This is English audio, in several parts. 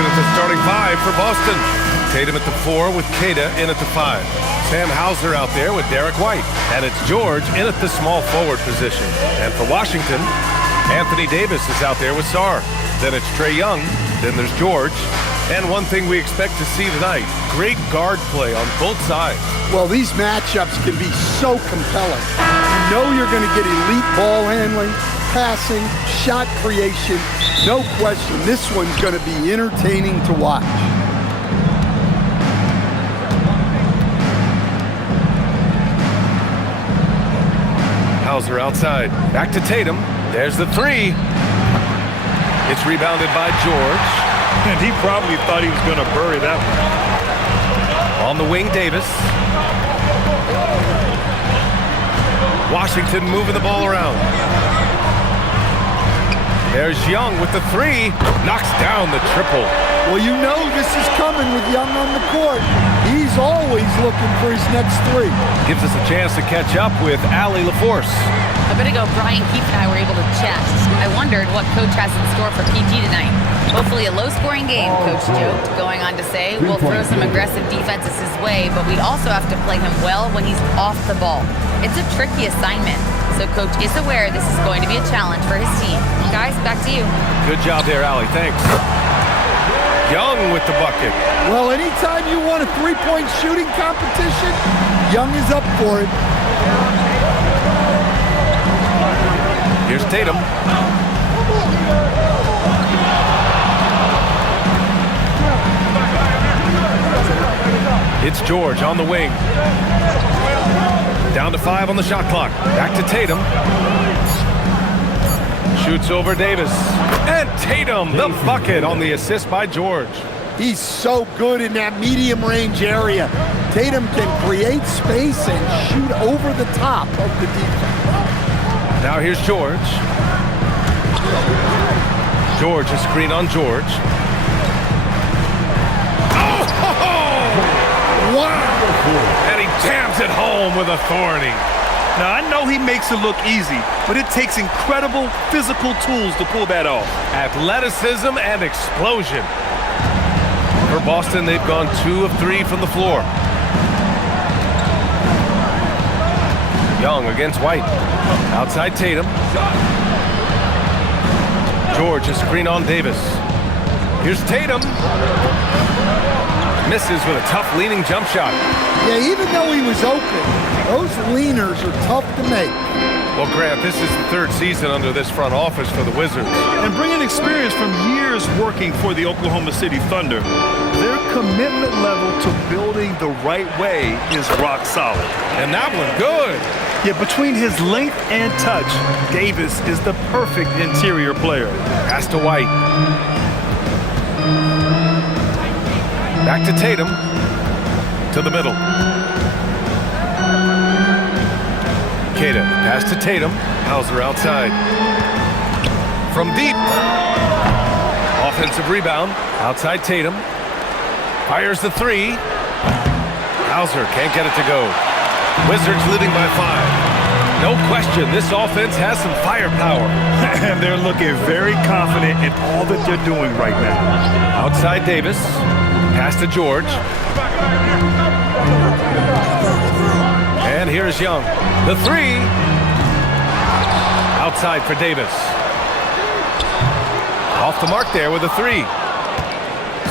Looking at the starting five for Boston. Tatum at the 4 with Kata in at the 5. Sam Hauser out there with Derek White. And it's George in at the small forward position. And for Washington, Anthony Davis is out there with Sarr. Then it's Trae Young. Then there's George. And one thing we expect to see tonight, great guard play on both sides. Well, these matchups can be so compelling. You know you're going to get elite ball handling, passing, shot creation. No question, this one's going to be entertaining to watch. Hauser outside. Back to Tatum. There's the 3. It's rebounded by George. And he probably thought he was going to bury that one. On the wing, Davis. Washington moving the ball around. There's Young with the 3. Knocks down the triple. Well, you know this is coming with Young on the court. He's always looking for his next 3. Gives us a chance to catch up with Allie LaForce. A bit ago, Brian Keefe and I were able to chat. I wondered what Coach has in store for PG tonight. Hopefully a low-scoring game, Coach joked, going on to say, we'll throw some aggressive defenses his way, but we also have to play him well when he's off the ball. It's a tricky assignment, so Coach is aware this is going to be a challenge for his team. Guys, back to you. Good job there, Allie. Thanks. Young with the bucket. Well, anytime you want a three-point shooting competition, Young is up for it. Here's Tatum. It's George on the wing. Down to 5 on the shot clock. Back to Tatum. Shoots over Davis. And Tatum, the bucket on the assist by George. He's so good in that medium range area. Tatum can create space and shoot over the top of the defense. Now here's George. George, a screen on George. Wow! And he jams it home with authority. Now, I know he makes it look easy, but it takes incredible physical tools to pull that off. Athleticism and explosion. For Boston, they've gone 2 of 3 from the floor. Young against White. Outside Tatum. George, a screen on Davis. Here's Tatum. Misses with a tough leaning jump shot. Yeah, even though he was open, those leaners are tough to make. Well, Grant, this is the 3rd season under this front office for the Wizards. And bringing experience from years working for the Oklahoma City Thunder, their commitment level to building the right way is rock solid. And that one, good. Yet between his length and touch, Davis is the perfect interior player. Pass to White. Back to Tatum. To the middle. Kata, pass to Tatum. Hauser outside. From deep. Offensive rebound. Outside Tatum. Fires the 3. Hauser can't get it to go. Wizards leading by 5. No question, this offense has some firepower. And they're looking very confident in all that they're doing right now. Outside Davis. Pass to George. And here's Young. The 3. Outside for Davis. Off the mark there with a 3.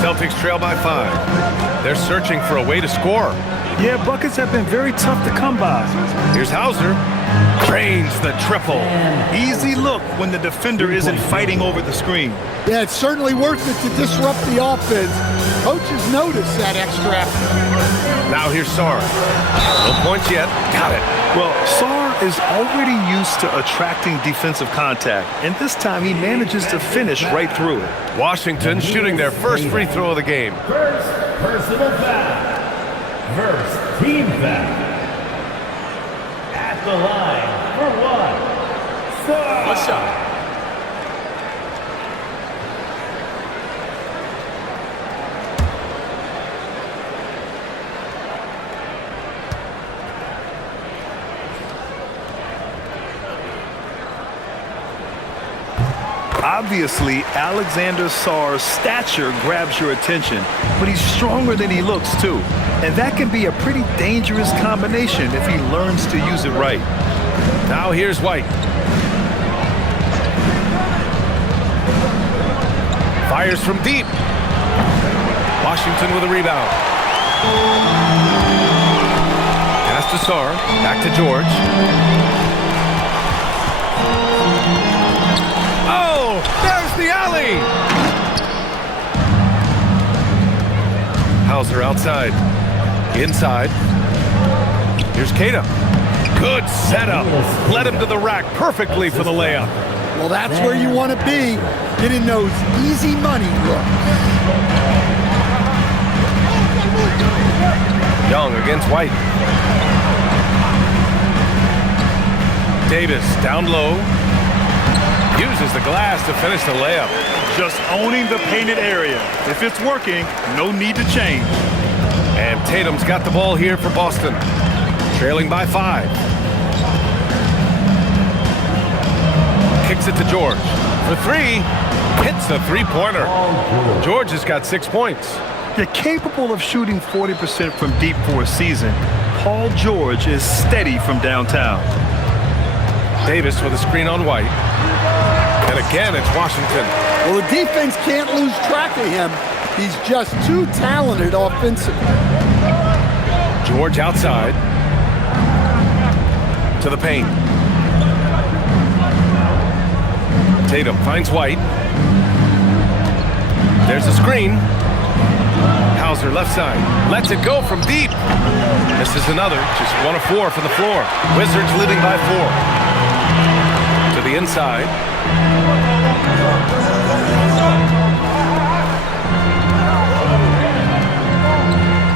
Celtics trail by 5. They're searching for a way to score. Yeah, buckets have been very tough to come by. Here's Hauser. Drains the triple. Easy look when the defender isn't fighting over the screen. Yeah, it's certainly worth it to disrupt the offense. Coaches notice that extra effort. Now here's Sarr. No points yet. Got it. Well, Sarr is already used to attracting defensive contact, and this time he manages to finish right through it. Washington shooting their first free throw of the game. First personal foul. First team foul. At the line for 1. Sarr. What's up? Obviously, Alexander Sarr's stature grabs your attention, but he's stronger than he looks, too. And that can be a pretty dangerous combination if he learns to use it right. Now here's White. Fires from deep. Washington with a rebound. Pass to Sarr. Back to George. Oh, there's the alley. Hauser outside. Inside. Here's Keita. Good setup. Led him to the rack perfectly for the layup. Well, that's where you want to be, getting those easy money looks. Young against White. Davis down low. Uses the glass to finish the layup. Just owning the painted area. If it's working, no need to change. And Tatum's got the ball here for Boston. Trailing by 5. Kicks it to George. For 3. Hits the three-pointer. George has got 6 points. You're capable of shooting 40% from deep for a season. Paul George is steady from downtown. Davis with a screen on White. And again, it's Washington. Well, the defense can't lose track of him. He's just too talented offensively. George outside. To the paint. Tatum finds White. There's a screen. Hauser left side. Lets it go from deep. This is another. Just 1 of 4 from the floor. Wizards leading by 4. To the inside.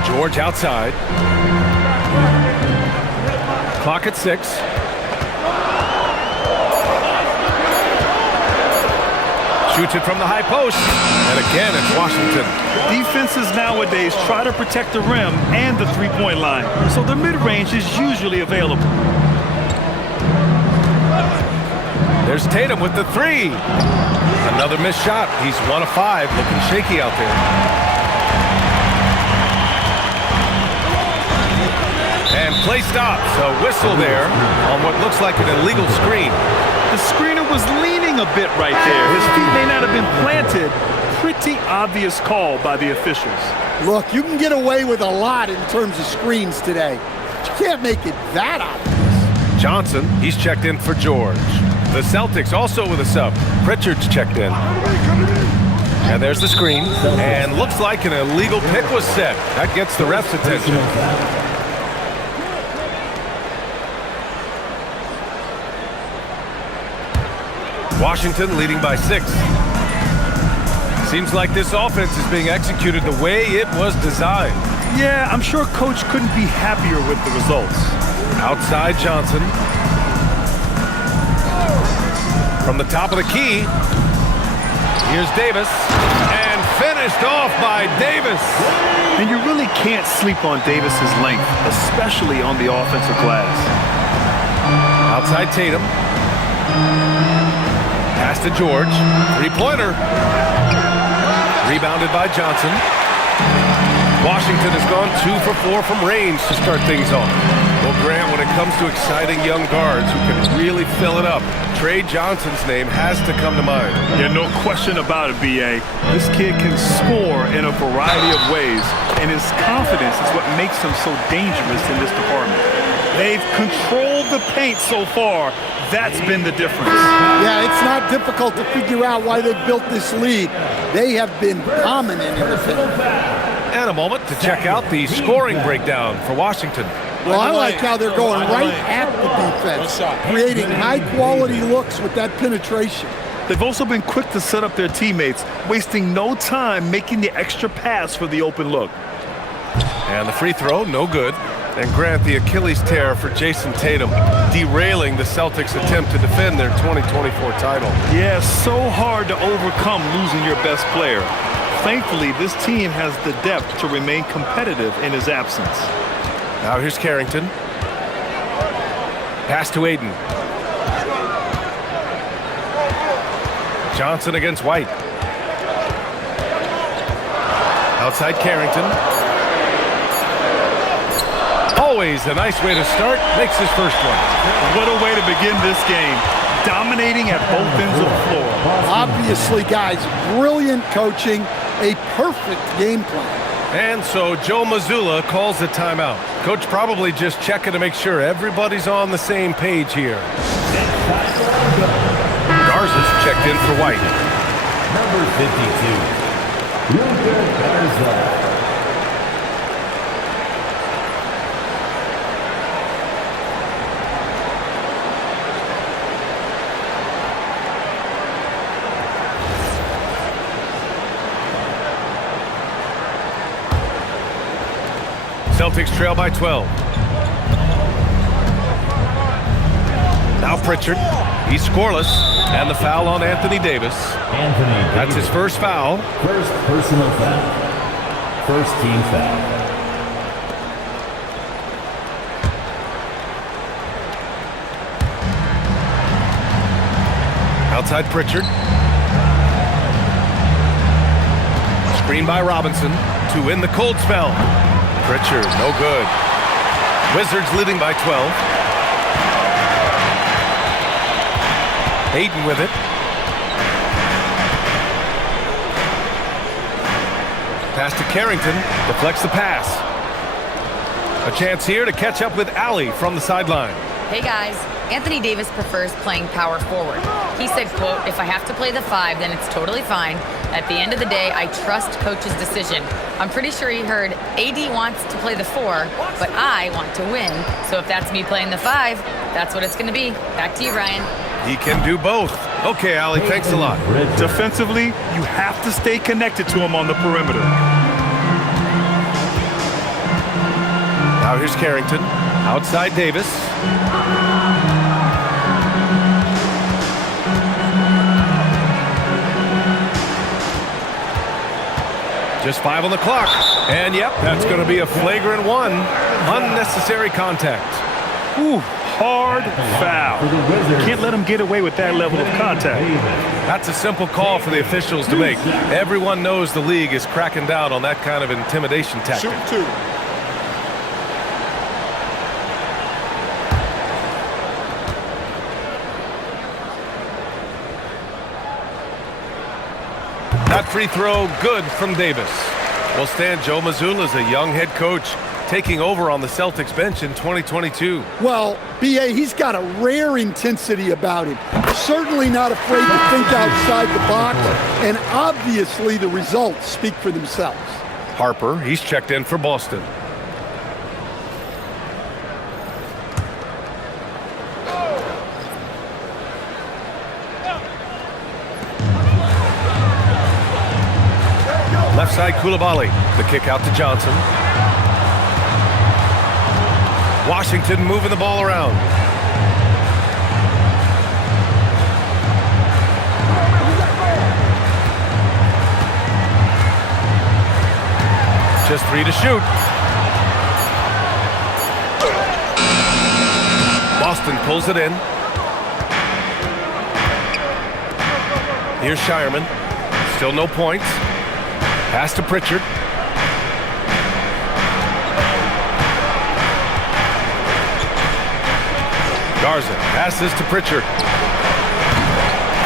George outside. Clock at 6. Shoots it from the high post. And again, it's Washington. Defenses nowadays try to protect the rim and the three-point line, so the mid-range is usually available. There's Tatum with the 3. Another missed shot. He's 1 of 5, looking shaky out there. And play stops. A whistle there on what looks like an illegal screen. The screener was leaning a bit right there. His feet may not have been planted. Pretty obvious call by the officials. Look, you can get away with a lot in terms of screens today. But you can't make it that obvious. Johnson, he's checked in for George. The Celtics also with a sub. Pritchard's checked in. And there's the screen. And looks like an illegal pick was set. That gets the ref's attention. Washington leading by 6. Seems like this offense is being executed the way it was designed. Yeah, I'm sure Coach couldn't be happier with the results. Outside Johnson. From the top of the key. Here's Davis. And finished off by Davis. And you really can't sleep on Davis's length, especially on the offensive glass. Outside Tatum. Pass to George. Three-pointer. Rebounded by Johnson. Washington has gone 2 for 4 from range to start things off. Well, Grant, when it comes to exciting young guards who can really fill it up, Trey Johnson's name has to come to mind. Yeah, no question about it, B.A. This kid can score in a variety of ways, and his confidence is what makes him so dangerous in this department. They've controlled the paint so far. That's been the difference. Yeah, it's not difficult to figure out why they built this lead. They have been dominant in the paint. And a moment to check out the scoring breakdown for Washington. Well, I like how they're going right at the defense, creating high-quality looks with that penetration. They've also been quick to set up their teammates, wasting no time making the extra pass for the open look. And the free throw, no good. And Grant, the Achilles tear for Jason Tatum, derailing the Celtics' attempt to defend their 2024 title. Yeah, so hard to overcome losing your best player. Thankfully, this team has the depth to remain competitive in his absence. Now here's Carrington. Pass to Aiden. Johnson against White. Outside Carrington. Always a nice way to start. Makes his first one. What a way to begin this game. Dominating at both ends of the floor. Obviously, guys, brilliant coaching, a perfect game plan. And so Joe Mazzulla calls the timeout. Coach probably just checking to make sure everybody's on the same page here. Garza's checked in for White. Number 52, Luka Garza. Celtics trail by 12. Now Pritchard. He's scoreless. And the foul on Anthony Davis. That's his first foul. First personal foul. First team foul. Outside Pritchard. Screen by Robinson to win the cold spell. Pritchard, no good. Wizards leading by 12. Hayden with it. Pass to Carrington. Deflects the pass. A chance here to catch up with Allie from the sideline. Hey guys, Anthony Davis prefers playing power forward. He said, quote, "If I have to play the 5, then it's totally fine. At the end of the day, I trust coach's decision." I'm pretty sure he heard AD wants to play the 4, but I want to win. So if that's me playing the 5, that's what it's going to be. Back to you, Ryan. He can do both. Okay, Allie, thanks a lot. Defensively, you have to stay connected to him on the perimeter. Now here's Carrington. Outside Davis. Just 5 on the clock. And yep, that's going to be a flagrant 1. Unnecessary contact. Ooh, hard foul. Can't let him get away with that level of contact. That's a simple call for the officials to make. Everyone knows the league is cracking down on that kind of intimidation tactic. Shoot 2. That free throw good from Davis. Well, Stan, Joe Mazzulla is a young head coach taking over on the Celtics bench in 2022. Well, B.A., he's got a rare intensity about him. Certainly not afraid to think outside the box, and obviously the results speak for themselves. Harper, he's checked in for Boston. Left side, Coulibaly. The kick out to Johnson. Washington moving the ball around. Just 3 to shoot. Boston pulls it in. Here's Shireman. Still no points. Pass to Pritchard. Garza passes to Pritchard.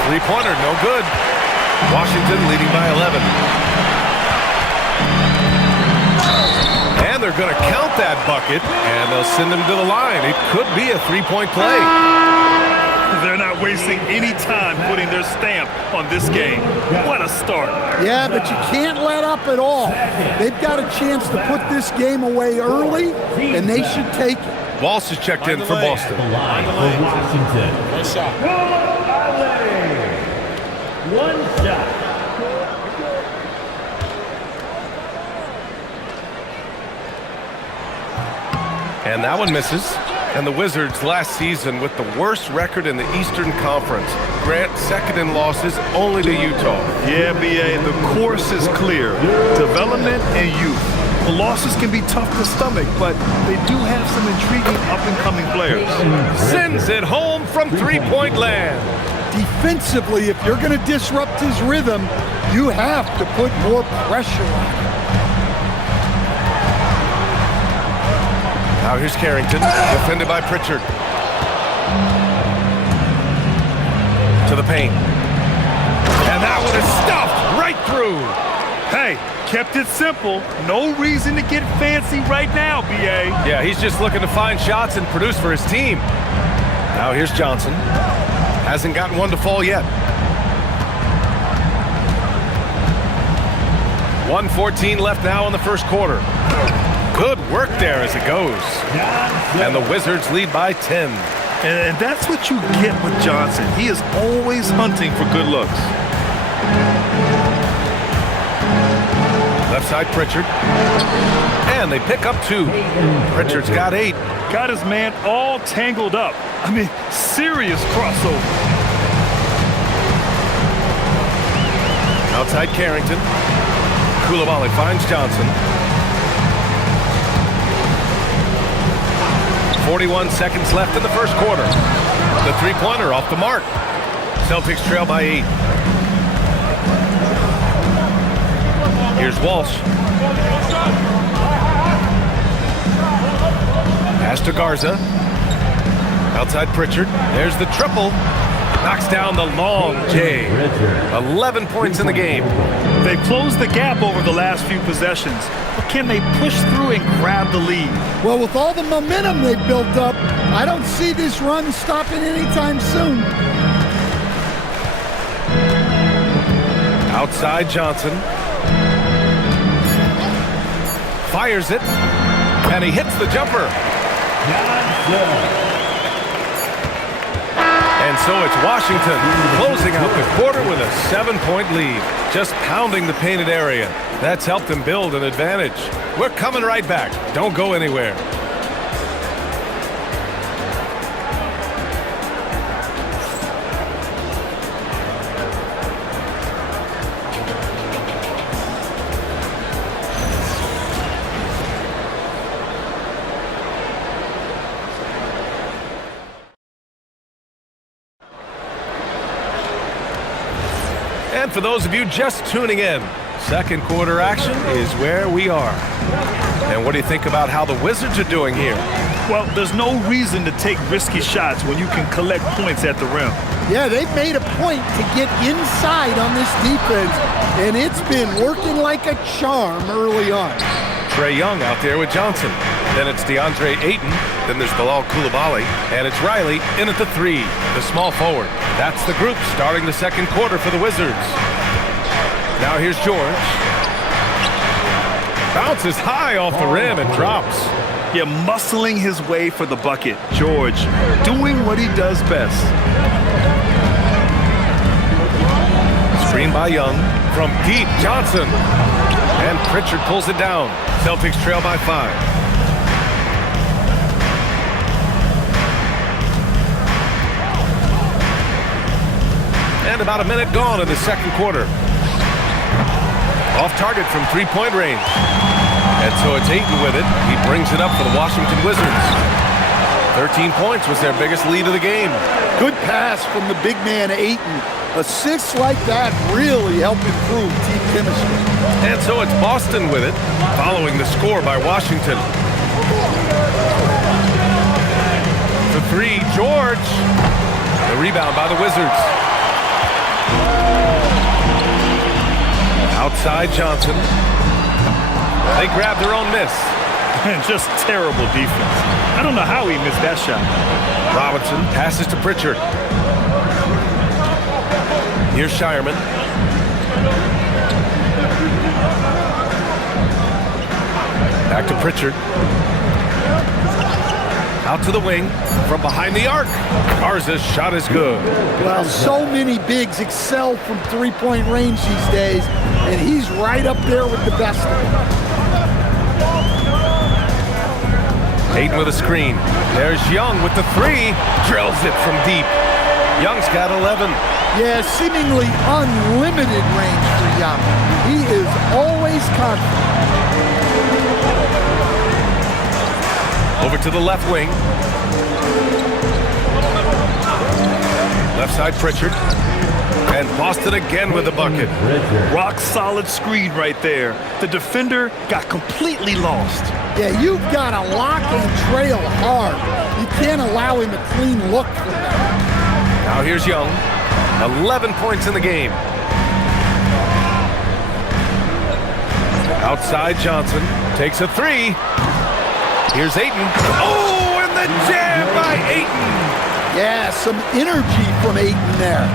Three-pointer, no good. Washington leading by 11. And they're going to count that bucket, and they'll send him to the line. It could be a three-point play. They're not wasting any time putting their stamp on this game. What a start. Yeah, but you can't let up at all. They've got a chance to put this game away early, and they should take it. Walsh is checked in for Boston. The line for Washington. Nice shot. One shot. And that one misses. And the Wizards last season with the worst record in the Eastern Conference. Grant second in losses only to Utah. Yeah, B.A., the course is clear. Development and youth. The losses can be tough to stomach, but they do have some intriguing up-and-coming players. Sends it home from three-point land. defensively, if you're going to disrupt his rhythm, you have to put more pressure on him. Now here's Carrington, defended by Pritchard. To the paint. And that one is stuffed right through. Hey, kept it simple. No reason to get fancy right now, B.A. Yeah, he's just looking to find shots and produce for his team. Now here's Johnson. Hasn't gotten one to fall yet. 1:14 left now in the first quarter. Good work there as it goes. And the Wizards lead by 10. And that's what you get with Johnson. He is always hunting for good looks. Left side, Pritchard. And they pick up 2. Pritchard's got 8. Got his man all tangled up. I mean, serious crossover. Outside Carrington. Coulibaly finds Johnson. 41 seconds left in the first quarter. The three-pointer off the mark. Celtics trail by 8. Here's Walsh. Pass to Garza. Outside Pritchard. There's the triple. Knocks down the long J. 11 points in the game. They've closed the gap over the last few possessions. But can they push through and grab the lead? Well, with all the momentum they've built up, I don't see this run stopping anytime soon. Outside Johnson. Fires it. And he hits the jumper. And so it's Washington closing out the quarter with a 7-point lead. Just pounding the painted area. That's helped them build an advantage. We're coming right back. Don't go anywhere. And for those of you just tuning in, second quarter action is where we are. And what do you think about how the Wizards are doing here? Well, there's no reason to take risky shots when you can collect points at the rim. Yeah, they've made a point to get inside on this defense, and it's been working like a charm early on. Trae Young out there with Johnson. Then it's DeAndre Ayton. Then there's Bilal Coulibaly. And it's Riley in at the 3, the small forward. That's the group starting the second quarter for the Wizards. Now here's George. Bounces high off the rim and drops. Yeah, muscling his way for the bucket. George doing what he does best. Screen by Young. From deep, Johnson. And Pritchard pulls it down. Celtics trail by 5. And about a minute gone in the second quarter. Off target from three-point range. And so it's Ayton with it. He brings it up for the Washington Wizards. 13 points was their biggest lead of the game. Good pass from the big man Ayton. Assists like that really help improve team chemistry. And so it's Boston with it, following the score by Washington. For 3, George. The rebound by the Wizards. Outside Johnson. They grab their own miss. Just terrible defense. I don't know how he missed that shot. Robinson passes to Pritchard. Here's Shireman. Back to Pritchard. Out to the wing. From behind the arc. Garza's shot is good. Well, so many bigs excel from three-point range these days, and he's right up there with the best of them. Ayton with a screen. There's Young with the 3. Drills it from deep. Young's got 11. Yeah, seemingly unlimited range for Young. He is always confident. Over to the left wing. Left side, Pritchard. And Boston again with the bucket. Rock solid screen right there. The defender got completely lost. Yeah, you've got to lock and trail hard. You can't allow him a clean look from that. Now here's Young. 11 points in the game. Outside, Johnson takes a three. Here's Ayton. Oh, and the jam by Ayton. Yeah, some energy from Ayton there.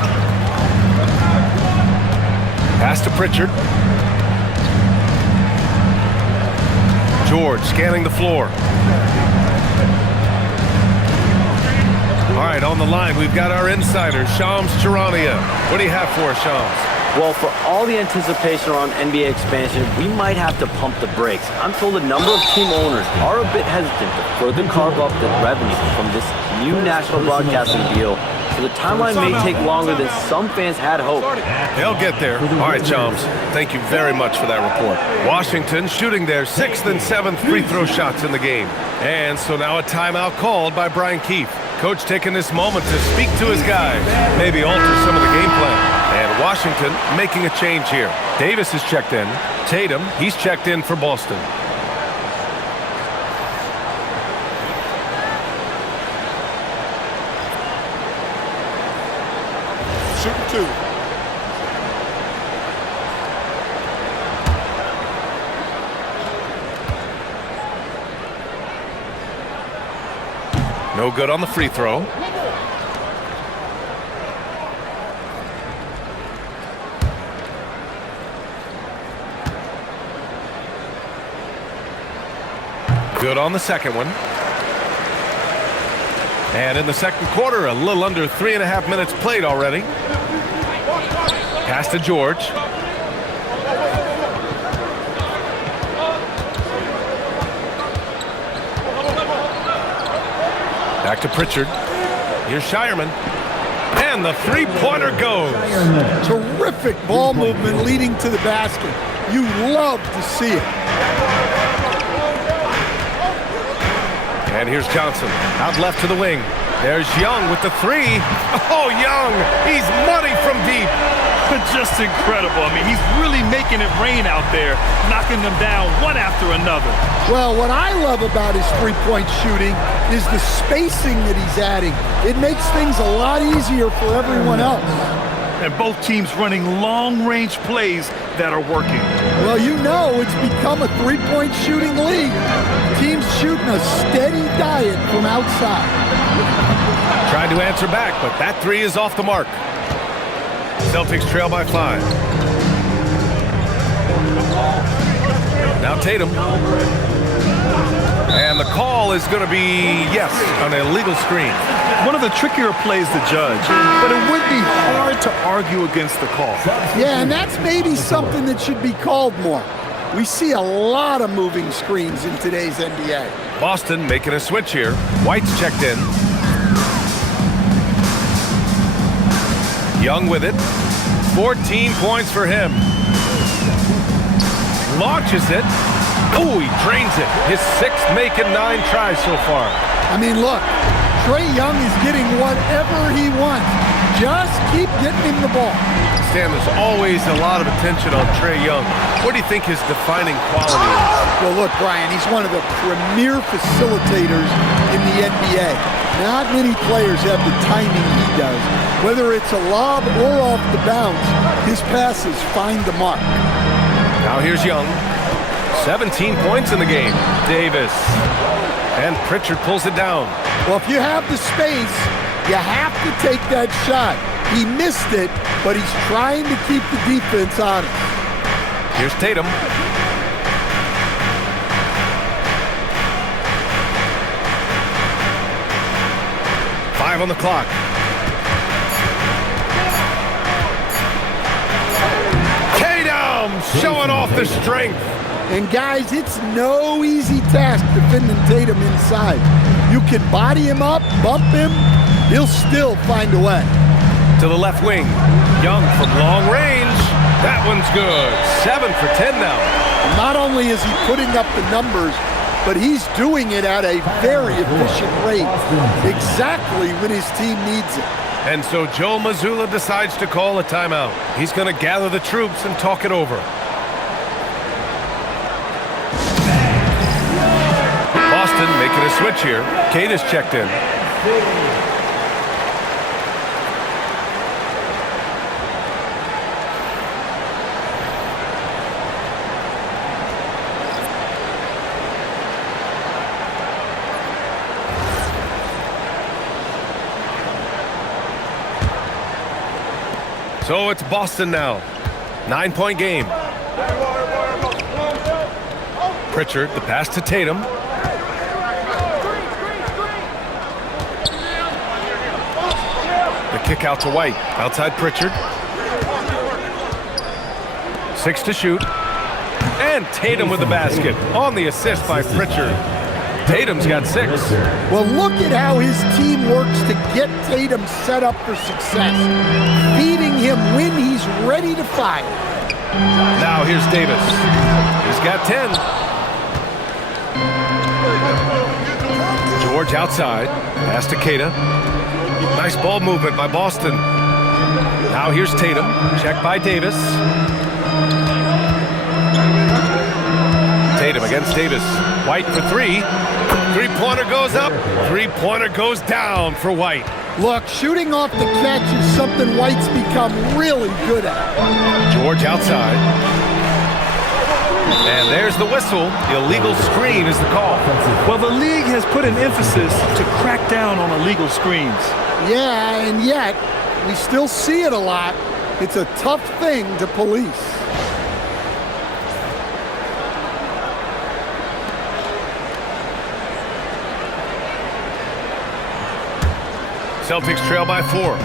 Pass to Pritchard. George scanning the floor. All right, on the line, we've got our insider, Shams Charania. What do you have for us, Shams? Well, for all the anticipation around NBA expansion, we might have to pump the brakes. I'm told a number of team owners are a bit hesitant to further carve up the revenue from this new national broadcasting deal, so the timeline may take longer than some fans had hoped. They'll get there. All right, Shams, thank you very much for that report. Washington shooting their 6th and 7th free throw shots in the game. And so now a timeout called by Brian Keefe. Coach taking this moment to speak to his guys, maybe alter some of the game plan. And Washington making a change here. Davis is checked in. Tatum, he's checked in for Boston. Shooting two. No good on the free throw. Good on the second one. And in the second quarter, a little under 3.5 minutes played already. Pass to George. Back to Pritchard. Here's Shireman. And the three-pointer goes. Terrific ball movement leading to the basket. You love to see it. And here's Johnson, out left to the wing. There's Young with the three. Oh, Young, he's money from deep. Just incredible. I mean, he's really making it rain out there, knocking them down one after another. Well, what I love about his three-point shooting is the spacing that he's adding. It makes things a lot easier for everyone else. And both teams running long-range plays that are working. Well, you know it's become a three-point shooting league. Teams shooting a steady diet from outside. Trying to answer back, but that three is off the mark. Celtics trail by 5. Now Tatum. And the call is going to be, yes, an illegal screen. One of the trickier plays to judge, but it would be hard to argue against the call. Yeah, and that's maybe something that should be called more. We see a lot of moving screens in today's NBA. Boston making a switch here. White's checked in. Young with it. 14 points for him. Launches it. Oh, he drains it. His 6th make in 9 tries so far. I mean, look, Trae Young is getting whatever he wants. Just keep getting him the ball. Stan, there's always a lot of attention on Trae Young. What do you think his defining quality is? Well, look, Brian, he's one of the premier facilitators in the NBA. Not many players have the timing he does. Whether it's a lob or off the bounce, his passes find the mark. Now here's Young. 17 points in the game. Davis. And Pritchard pulls it down. Well, if you have the space, you have to take that shot. He missed it, but he's trying to keep the defense honest. Here's Tatum. Five on the clock. Tatum showing off the strength. And guys, it's no easy task defending Tatum inside. You can body him up, bump him, he'll still find a way. To the left wing. Young from long range. That one's good. 7 for 10 now. Not only is he putting up the numbers, but he's doing it at a very efficient rate. Exactly when his team needs it. And so Joe Mazzulla decides to call a timeout. He's going to gather the troops and talk it over. Boston making a switch here. Cada's checked in. So it's Boston now. 9-point game. Pritchard, the pass to Tatum. The kick out to White. Outside Pritchard. 6 to shoot. And Tatum with the basket. On the assist by Pritchard. Tatum's got 6. Well, look at how his team works to get Tatum set up for success. Feeding him when he's ready to fire. Now here's Davis. He's got 10. George outside. Pass to Cada. Nice ball movement by Boston. Now here's Tatum. Check by Davis. Tatum against Davis. White for 3. Three-pointer goes up. Three-pointer goes down for White. Look, shooting off the catch is something White's become really good at. George outside. And there's the whistle. Illegal screen is the call. Well, the league has put an emphasis to crack down on illegal screens. Yeah, and yet, we still see it a lot. It's a tough thing to police. Celtics trail by 4.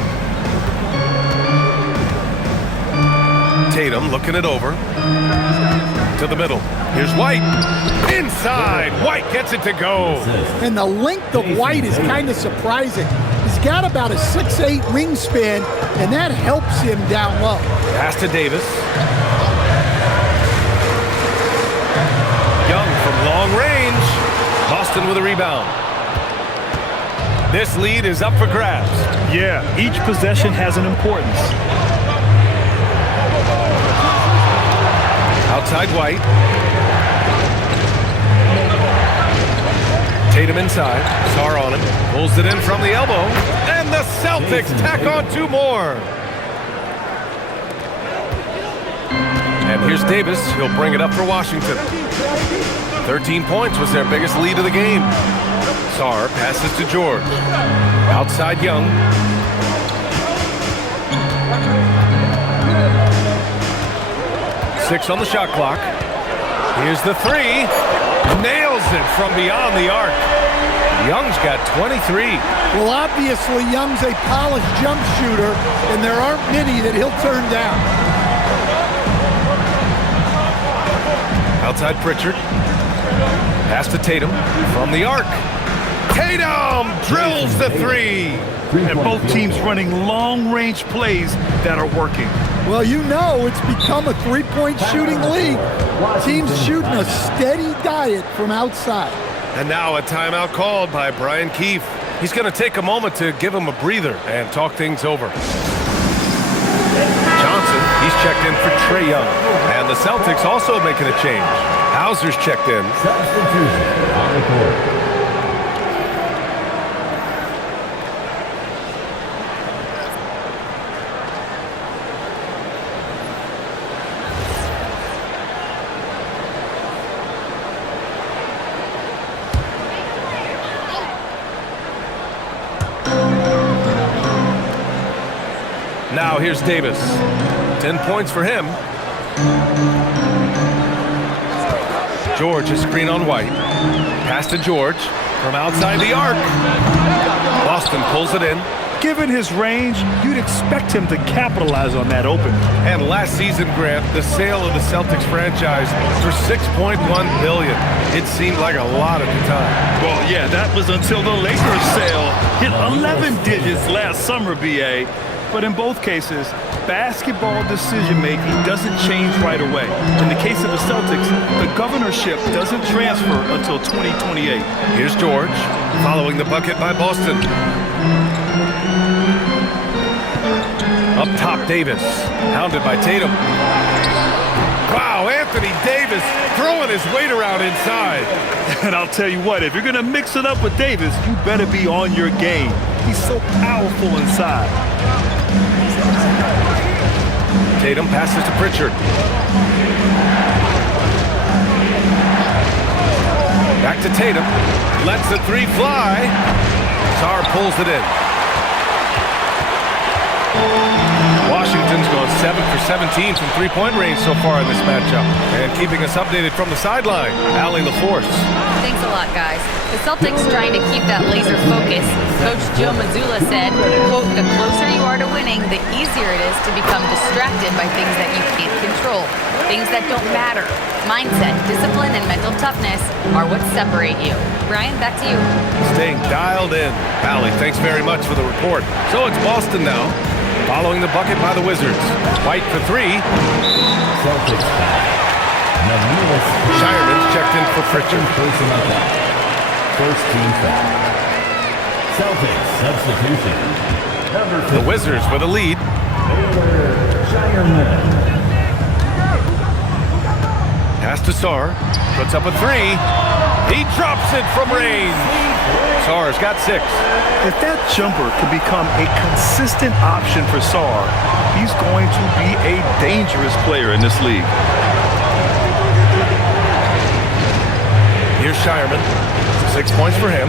Tatum looking it over. To the middle. Here's White. Inside. White gets it to go. And the length of White is kind of surprising. He's got about a 6'8" wingspan, and that helps him down low. Pass to Davis. Young from long range. Boston with a rebound. This lead is up for grabs. Yeah, each possession has an importance. Outside White. Tatum inside. Sarr on him. Pulls it in from the elbow. And the Celtics tack on 2 more. And here's Davis. He'll bring it up for Washington. 13 points was their biggest lead of the game. Sarr passes to George. Outside Young. Six on the shot clock. Here's the 3. Nails it from beyond the arc. Young's got 23. Well, obviously, Young's a polished jump shooter, and there aren't many that he'll turn down. Outside Pritchard. Pass to Tatum from the arc. Tatum drills the 3. And both teams running long-range plays that are working. Well, you know it's become a three-point shooting league. Teams shooting a steady diet from outside. And now a timeout called by Brian Keefe. He's going to take a moment to give him a breather and talk things over. Johnson, he's checked in for Trae Young. And the Celtics also making a change. Hauser's checked in. Substitution on the court. Now here's Davis. 10 points for him. George, a screen on White. Pass to George from outside the arc. Boston pulls it in. Given his range, you'd expect him to capitalize on that opening. And last season, Grant, the sale of the Celtics franchise for $6.1 billion. It seemed like a lot at the time. Well, yeah, that was until the Lakers sale hit 11 digits last summer, BA. But in both cases, basketball decision-making doesn't change right away. In the case of the Celtics, the governorship doesn't transfer until 2028. Here's George, following the bucket by Boston. top Davis. Hounded by Tatum. Wow, Anthony Davis throwing his weight around inside. And I'll tell you what, if you're going to mix it up with Davis, you better be on your game. He's so powerful inside. Tatum passes to Pritchard. Back to Tatum. Lets the three fly. Sarr pulls it in. Washington's gone 7 for 17 from three-point range so far in this matchup. And keeping us updated from the sideline, Allie LaForce. Thanks a lot, guys. The Celtics trying to keep that laser focus. Coach Joe Mazzulla said, quote, the closer you are to winning, the easier it is to become distracted by things that you can't control, things that don't matter. Mindset, discipline, and mental toughness are what separate you. Brian, back to you. Staying dialed in. Allie, thanks very much for the report. So it's Boston now, following the bucket by the Wizards. White for three. Celtics foul. Shireman's checked in for Pritchard. Person on that. First team foul. Celtics substitution. Number 15. The Wizards with a lead. Shireman. Pass to Sarr. Puts up a three. He drops it from range. Sarr's got 6. If that jumper can become a consistent option for Sarr, he's going to be a dangerous player in this league. Here's Shireman. 6 points for him.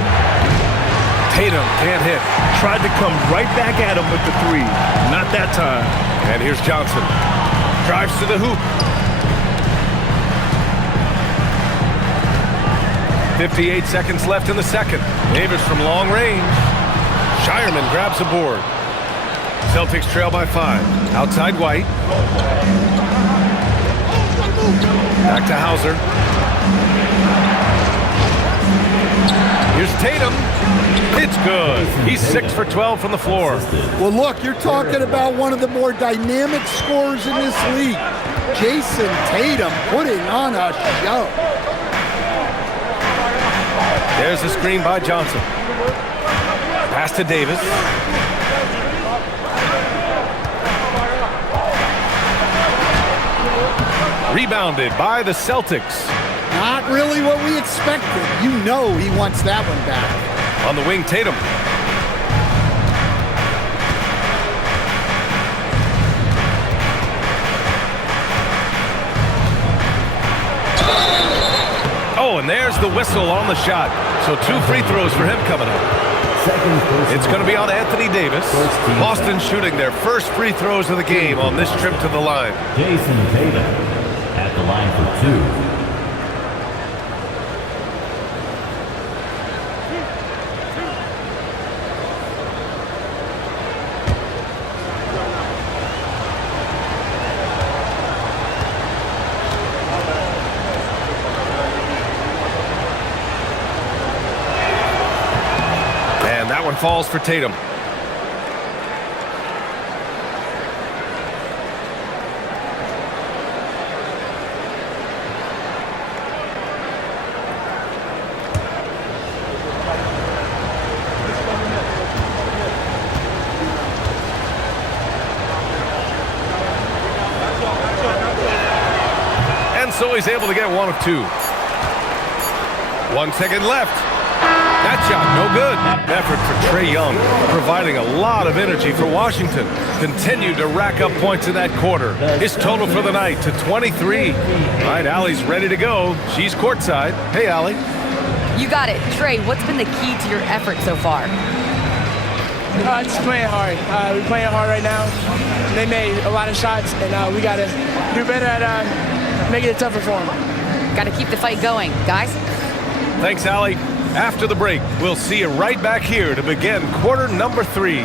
Tatum can't hit. Tried to come right back at him with the three. Not that time. And here's Johnson. Drives to the hoop. 58 seconds left in the second. Davis from long range. Shireman grabs a board. Celtics trail by 5. Outside White. Back to Hauser. Here's Tatum. It's good. He's 6 for 12 from the floor. Well, look, you're talking about one of the more dynamic scorers in this league. Jason Tatum putting on a show. There's the screen by Johnson. Pass to Davis. Rebounded by the Celtics. Not really what we expected. You know he wants that one back. On the wing, Tatum. Oh, and there's the whistle on the shot. So 2 free throws for him coming up. It's going to be on Anthony Davis. Boston shooting their first free throws of the game on this trip to the line. Jason Tatum at the line for 2. Falls for Tatum. And so he's able to get 1 of 2. 1 second left. That shot, no good. Effort for Trae Young, providing a lot of energy for Washington. Continued to rack up points in that quarter. His total for the night to 23. All right, Allie's ready to go. She's courtside. Hey, Allie. You got it. Trae, what's been the key to your effort so far? Just playing hard. We're playing hard right now. They made a lot of shots, and we got to do better at making it tougher for them. Got to keep the fight going. Guys? Thanks, Allie. After the break, we'll see you right back here to begin quarter number 3.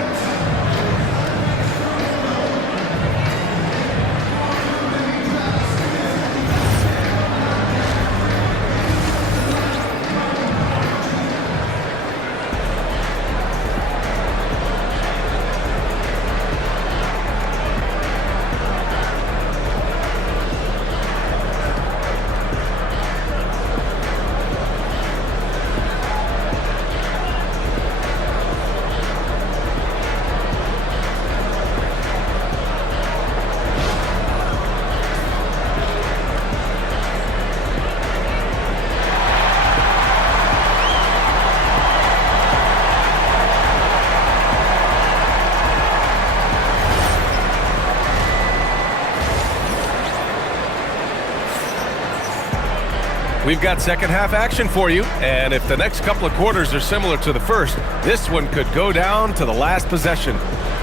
We've got second half action for you, and if the next couple of quarters are similar to the first, this one could go down to the last possession.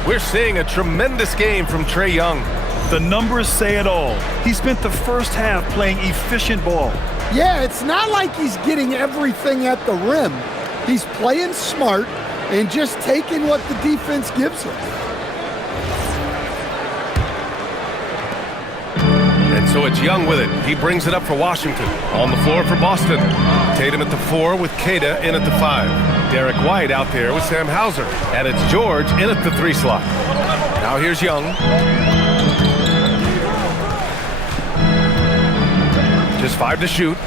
We're seeing a tremendous game from Trae Young. The numbers say it all. He spent the first half playing efficient ball. Yeah, it's not like he's getting everything at the rim. He's playing smart and just taking what the defense gives him. And so it's Young with it. He brings it up for Washington. On the floor for Boston. Tatum at the 4 with Queta in at the 5. Derek White out there with Sam Hauser. And it's George in at the 3 slot. Now here's Young. Just 5 to shoot.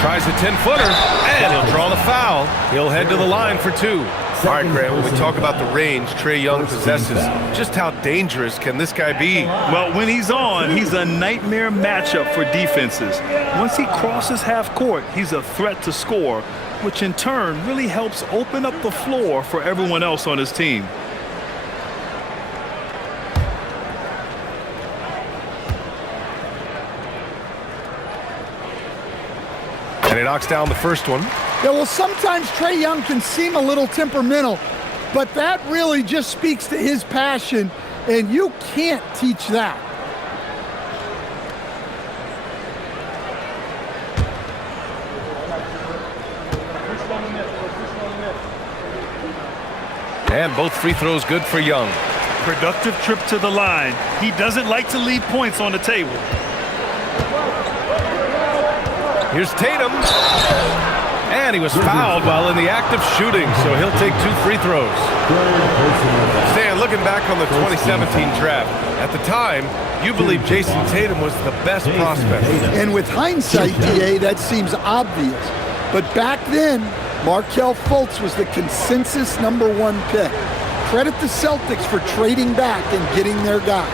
Tries a 10-footer, and he'll draw the foul. He'll head to the line for 2. All right, Grant, when we talk about the range Trae Young possesses, just how dangerous can this guy be? Well, when he's on, he's a nightmare matchup for defenses. Once he crosses half court, he's a threat to score, which in turn really helps open up the floor for everyone else on his team. And he knocks down the first one. Yeah, well, sometimes Trae Young can seem a little temperamental, but that really just speaks to his passion, and you can't teach that. And both free throws good for Young. Productive trip to the line. He doesn't like to leave points on the table. Here's Tatum. And he was fouled while in the act of shooting, so he'll take 2 free throws. Stan, looking back on the 2017 draft, at the time, you believe Jason Tatum was the best prospect. And with hindsight, DA, that seems obvious. But back then, Markelle Fultz was the consensus #1 pick. Credit the Celtics for trading back and getting their guy.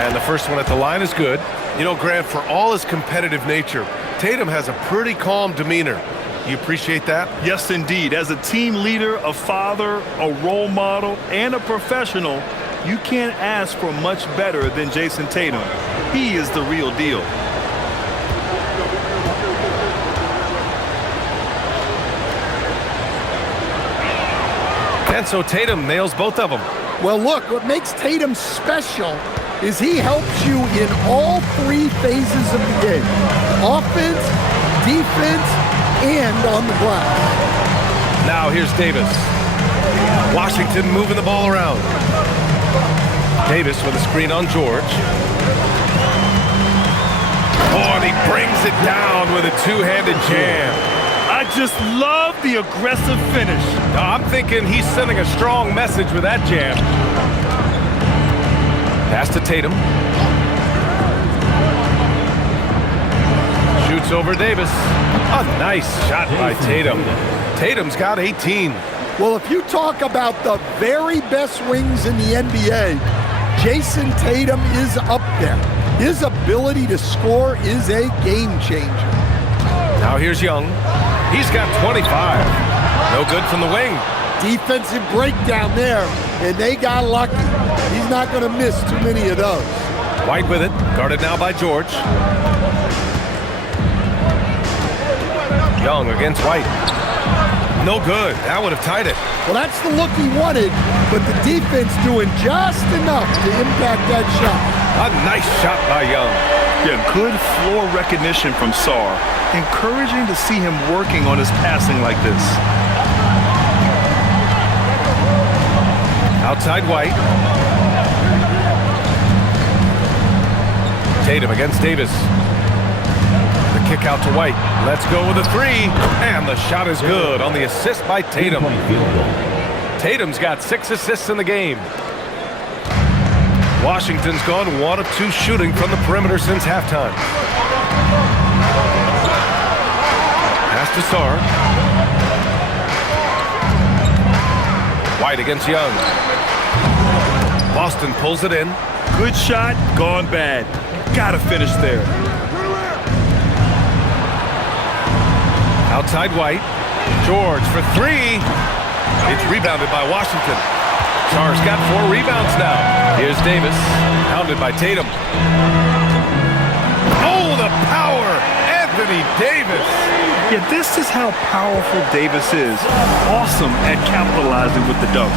And the first one at the line is good. You know, Grant, for all his competitive nature, Tatum has a pretty calm demeanor. You appreciate that? Yes, indeed. As a team leader, a father, a role model, and a professional, you can't ask for much better than Jason Tatum. He is the real deal. And so Tatum nails both of them. Well, look, what makes Tatum special is he helps you in all 3 phases of the game. Offense, defense, and on the glass. Now here's Davis. Washington moving the ball around. Davis with a screen on George. Oh, and he brings it down with a 2-handed jam. I just love the aggressive finish. I'm thinking he's sending a strong message with that jam. Pass to Tatum. Shoots over Davis. A nice shot by Tatum. Tatum's got 18. Well, if you talk about the very best wings in the NBA, Jason Tatum is up there. His ability to score is a game changer. Now here's Young. He's got 25. No good from the wing. Defensive breakdown there, and they got lucky. He's not going to miss too many of those. White with it, guarded now by George. Young against White. No good. That would have tied it. Well, that's the look he wanted, but the defense doing just enough to impact that shot. A nice shot by Young. Yeah, good floor recognition from Sarr. Encouraging to see him working on his passing like this. Outside White. Tatum against Davis. The kick out to White. Let's go with a 3. And the shot is good on the assist by Tatum. Tatum's got 6 assists in the game. Washington's gone 1 of 2 shooting from the perimeter since halftime. Pass to Sarr. White against Young. Boston pulls it in. Good shot, gone bad. Gotta finish there. Outside White. George for 3. It's rebounded by Washington. Sarr's got 4 rebounds now. Here's Davis, hounded by Tatum. Oh, the power! Anthony Davis! Yeah, this is how powerful Davis is. Awesome at capitalizing with the dunk.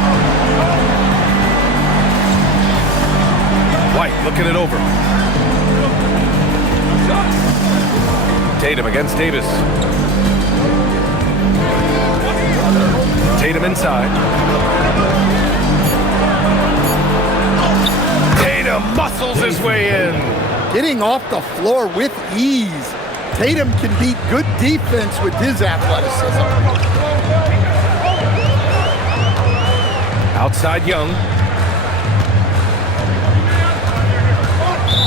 White looking it over. Tatum against Davis. Tatum inside. Tatum muscles his way in. Getting off the floor with ease. Tatum can beat good defense with his athleticism. Outside Young.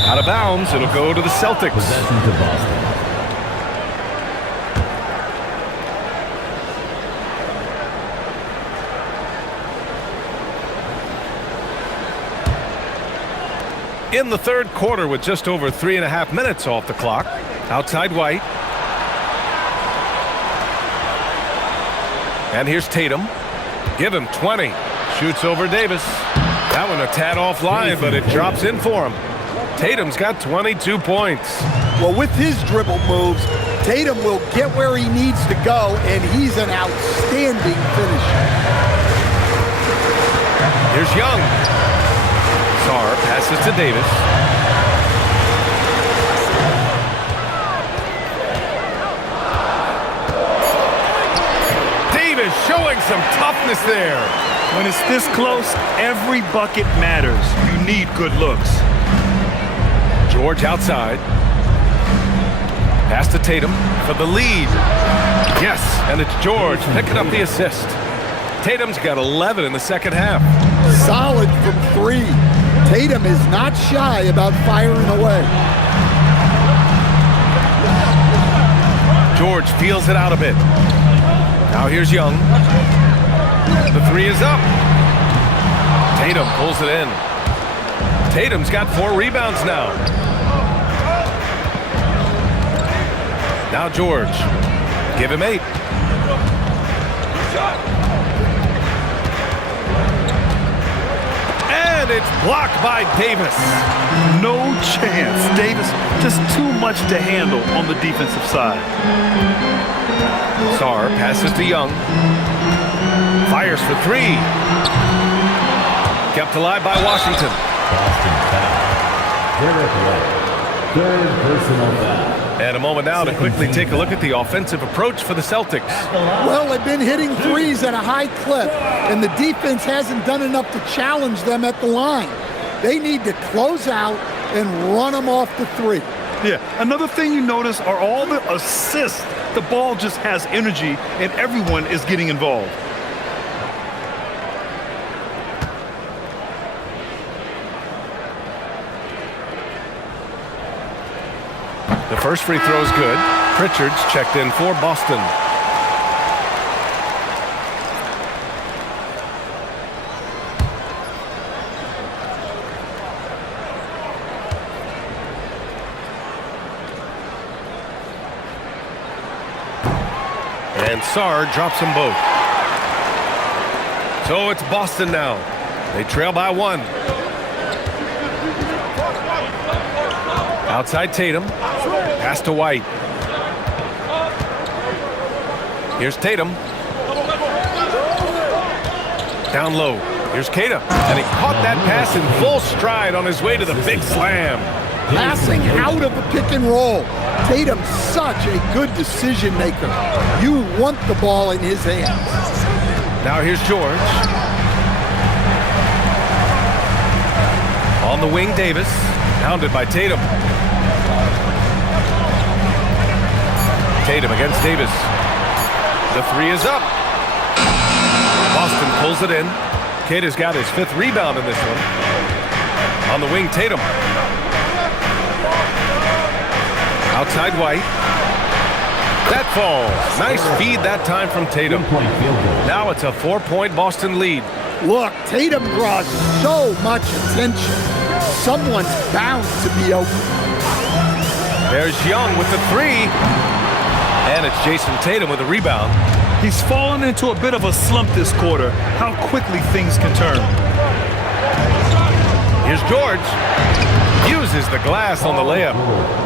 Out of bounds, it'll go to the Celtics. Possession to Boston. In the third quarter with just over 3.5 minutes off the clock. Outside White. And here's Tatum. Give him 20. Shoots over Davis. That one a tad offline, but it drops in for him. Tatum's got 22 points. Well, with his dribble moves, Tatum will get where he needs to go, and he's an outstanding finisher. Here's Young. Sarr passes to Davis. Davis showing some toughness there. When it's this close, every bucket matters. You need good looks. George outside. Pass to Tatum for the lead. Yes, and it's George picking up the assist. Tatum's got 11 in the second half. Solid from three. Tatum is not shy about firing away. George feels it out a bit. Now here's Young. The three is up. Tatum pulls it in. Tatum's got 4 rebounds now. Now George. Give him 8. And it's blocked by Davis. No chance. Davis just too much to handle on the defensive side. Sarr passes to Young. Fires for 3. Kept alive by Washington. Boston foul. Derek White. Third personal foul. And a moment now to quickly take a look at the offensive approach for the Celtics. Well, they've been hitting threes at a high clip, and the defense hasn't done enough to challenge them at the line. They need to close out and run them off the three. Yeah, another thing you notice are all the assists. The ball just has energy, and everyone is getting involved. The first free throw is good. Pritchard's checked in for Boston. And Sarr drops them both. So it's Boston now. They trail by 1. Outside Tatum. Pass to White. Here's Tatum. Down low. Here's Kata. And he caught that pass in full stride on his way to the big slam. Passing out of the pick and roll. Tatum's such a good decision maker. You want the ball in his hands. Now here's George. On the wing, Davis. Hounded by Tatum. Tatum against Davis. The 3 is up. Boston pulls it in. Kata's got his 5th rebound in this one. On the wing, Tatum. Outside White. That falls. Nice feed that time from Tatum. Now it's a 4-point Boston lead. Look, Tatum draws so much attention. Someone's bound to be open. There's Young with the 3. And it's Jason Tatum with a rebound. He's fallen into a bit of a slump this quarter. How quickly things can turn. Here's George. Uses the glass on the layup.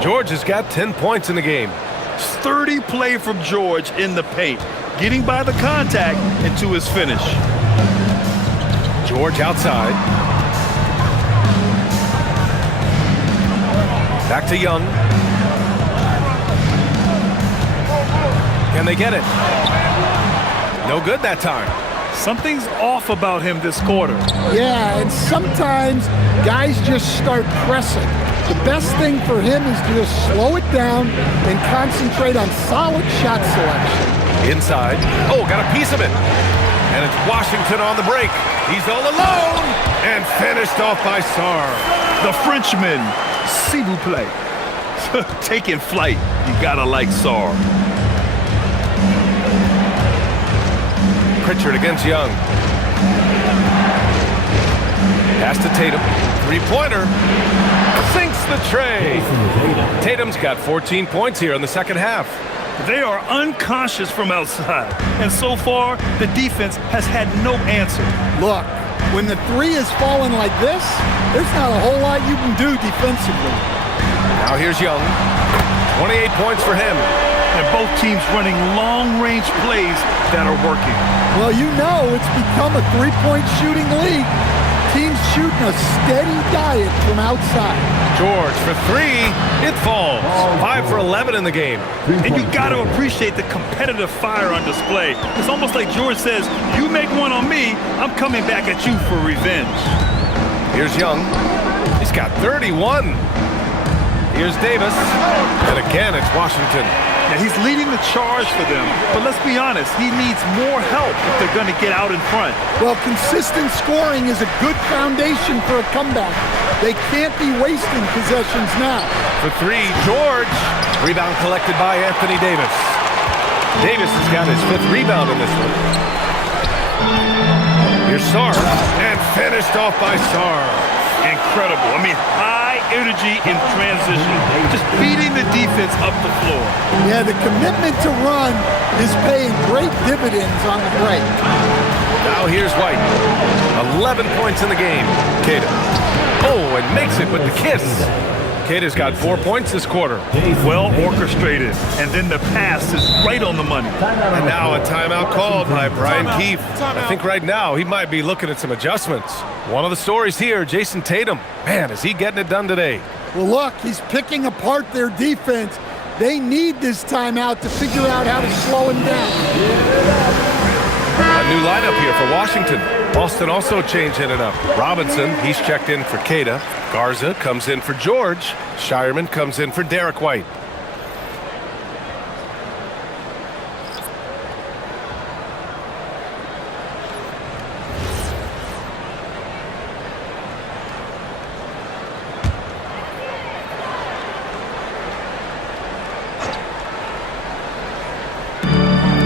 George has got 10 points in the game. Sturdy play from George in the paint, getting by the contact into his finish. George outside. Back to Young. Can they get it? No good that time. Something's off about him this quarter. Yeah, and sometimes guys just start pressing. The best thing for him is to just slow it down and concentrate on solid shot selection. Inside. Oh, got a piece of it. And it's Washington on the break. He's all alone and finished off by Sarr. The Frenchman, s'il vous plaît. Taking flight. You gotta like Sarr. Pritchard against Young. Pass to Tatum. Three-pointer. Sinks the tray. Tatum's got 14 points here in the second half. They are unconscious from outside. And so far, the defense has had no answer. Look, when the three is falling like this, there's not a whole lot you can do defensively. Now here's Young. 28 points for him. And both teams running long-range plays that are working. Well, you know it's become a three-point shooting league. Teams shooting a steady diet from outside. George for three. It falls. 5 for 11 in the game. And you got to appreciate the competitive fire on display. It's almost like George says, you make one on me, I'm coming back at you for revenge. Here's Young. He's got 31. Here's Davis. And again, it's Washington. Yeah, he's leading the charge for them. But let's be honest, he needs more help if they're going to get out in front. Well, consistent scoring is a good foundation for a comeback. They can't be wasting possessions now. For three, George. Rebound collected by Anthony Davis. Davis has got his 5th rebound in this one. Here's Sarr. And finished off by Sarr. Incredible. I mean, high energy in transition. Just beating the defense up the floor. Yeah, the commitment to run is paying great dividends on the break. Now here's White. 11 points in the game. Queta. Oh, and makes it with the kiss. Queta's got 4 points this quarter. Well orchestrated. And then the pass is right on the money. And now a timeout called by Brian Keefe. I think right now he might be looking at some adjustments. One of the stories here, Jason Tatum. Man, is he getting it done today? Well, look, he's picking apart their defense. They need this timeout to figure out how to slow him down. A new lineup here for Washington. Boston also changing it up. Robinson, he's checked in for Queta. Garza comes in for George. Shireman comes in for Derek White.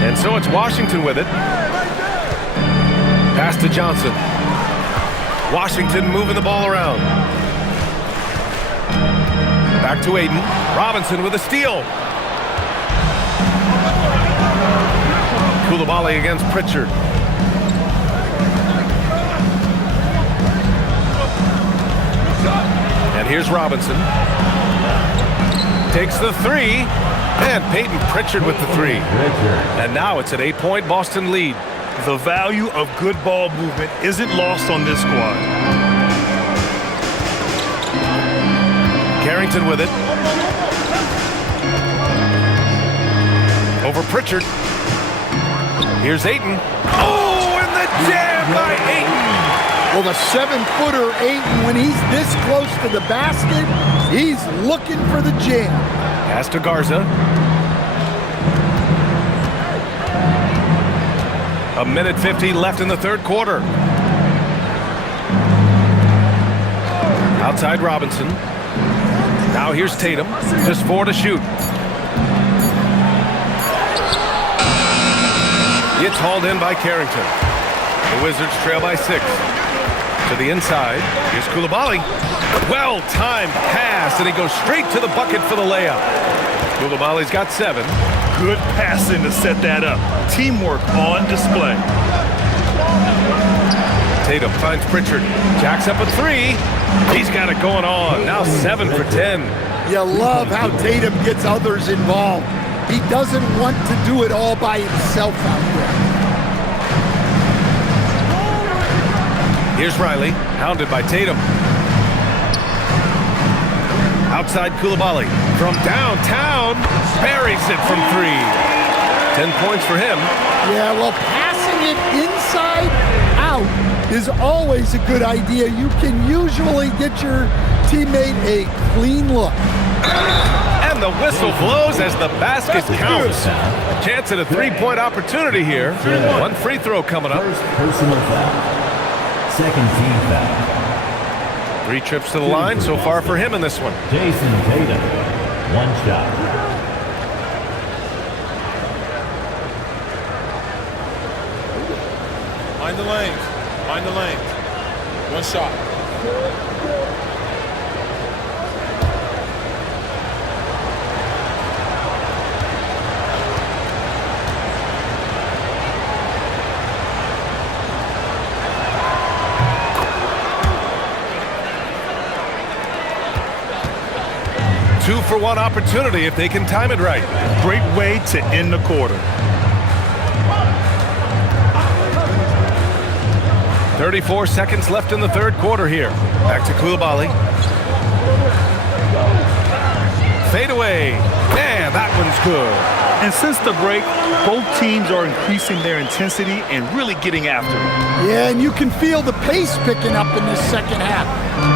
And so it's Washington with it. Pass to Johnson. Washington moving the ball around. Back to Aiden. Robinson with a steal. Coulibaly against Pritchard. And here's Robinson. Takes the three. And Peyton Pritchard with the three. And now it's an 8-point Boston lead. The value of good ball movement isn't lost on this squad. Carrington with it. Over Pritchard. Here's Ayton. Oh, and the jam by Ayton. Well, the 7-footer Ayton, when he's this close to the basket, he's looking for the jam. Pass to Garza. A minute 50 left in the third quarter. Outside Robinson. Now here's Tatum. Just 4 to shoot. It's hauled in by Carrington. The Wizards trail by 6. To the inside. Here's Coulibaly. Well-timed pass, and he goes straight to the bucket for the layup. Coulibaly's got 7. Good passing to set that up. Teamwork on display. Tatum finds Pritchard. Jacks up a three. He's got it going on. Now 7 for 10. You love how Tatum gets others involved. He doesn't want to do it all by himself out there. Here's Riley, hounded by Tatum. Outside Coulibaly from downtown, buries it from 3. 10 points for him. Yeah, well, passing it inside out is always a good idea. You can usually get your teammate a clean look. And the whistle blows as the basket counts. A chance at a three-point opportunity here. One free throw coming up. First personal foul. Second team foul. 3 trips to the line so far for him in this one. Jason Tatum, 1 shot. Mind the lanes. Mind the lanes. 1 shot. Two for one opportunity if they can time it right. Great way to end the quarter. 34 seconds left in the third quarter here. Back to Coulibaly. Fade away. Man, that one's good. And since the break, both teams are increasing their intensity and really getting after it. Yeah, and you can feel the pace picking up in this second half.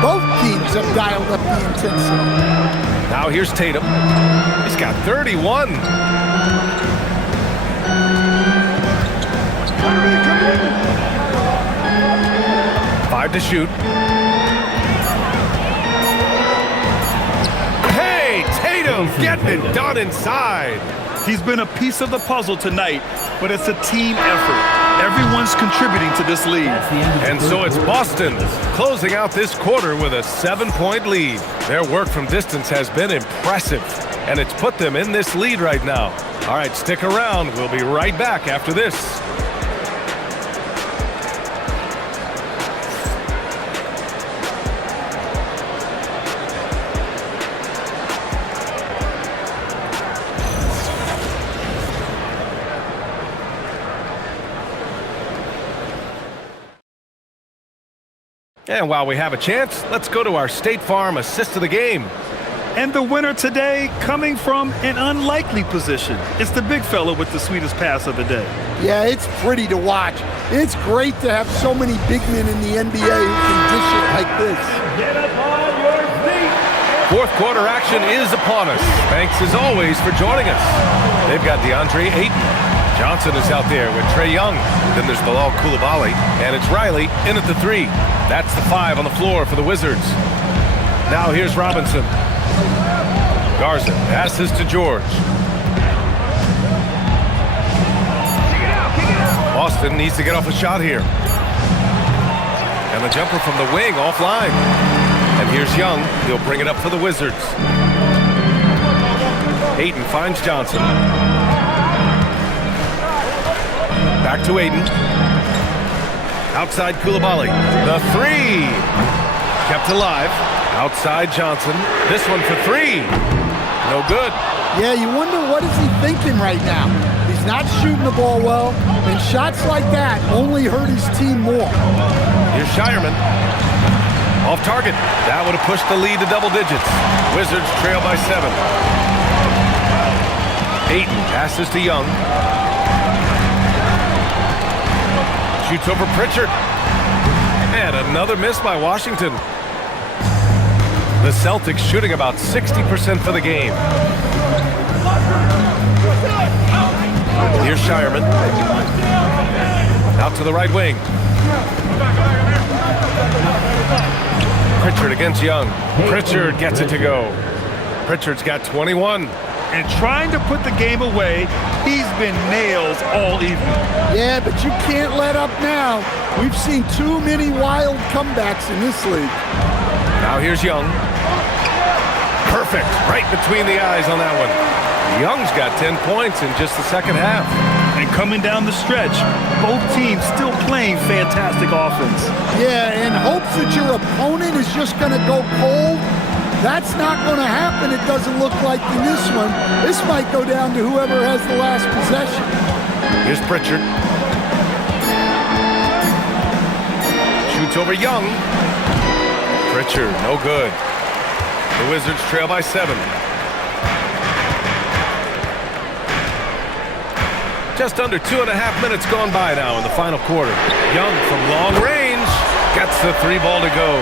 Both teams have dialed up the intensity. Now here's Tatum. He's got 31. Five to shoot. Hey, Tatum getting it done inside. He's been a piece of the puzzle tonight, but it's a team effort. Everyone's contributing to this lead. And so it's Boston closing out this quarter with a 7-point lead. Their work from distance has been impressive, and it's put them in this lead right now. All right, stick around. We'll be right back after this. And while we have a chance, let's go to our State Farm assist of the game. And the winner today coming from an unlikely position. It's the big fella with the sweetest pass of the day. Yeah, it's pretty to watch. It's great to have so many big men in the NBA who can dish it like this. Get up on your feet. Fourth quarter action is upon us. Thanks as always for joining us. They've got DeAndre Ayton. Johnson is out there with Trae Young. Then there's Bilal Coulibaly. And it's Riley in at the 3. That's the 5 on the floor for the Wizards. Now here's Robinson. Garza passes to George. Boston needs to get off a shot here. And the jumper from the wing offline. And here's Young. He'll bring it up for the Wizards. Ayton finds Johnson. Back to Ayton. Outside Coulibaly. The 3. Kept alive. Outside Johnson. This one for 3. No good. Yeah, you wonder what is he thinking right now. He's not shooting the ball well, and shots like that only hurt his team more. Here's Shireman. Off target. That would have pushed the lead to double digits. Wizards trail by 7. Ayton passes to Young. Shoots over Pritchard. And another miss by Washington. The Celtics shooting about 60% for the game. Here's Shireman. Out to the right wing. Pritchard against Young. Pritchard gets it to go. Pritchard's got 21. And trying to put the game away, he's been nails all evening. Yeah, but you can't let up now. We've seen too many wild comebacks in this league. Now here's Young. Perfect. Right between the eyes on that one. Young's got 10 points in just the second half. And Coming down the stretch, both teams still playing fantastic offense. Yeah, and hopes that your opponent is just going to go cold. That's not going to happen, it doesn't look like in this one. This might go down to whoever has the last possession. Here's Pritchard. Shoots over Young. Pritchard, no good. The Wizards trail by 7. Just under 2.5 minutes gone by now in the final quarter. Young from long range gets the 3 ball to go.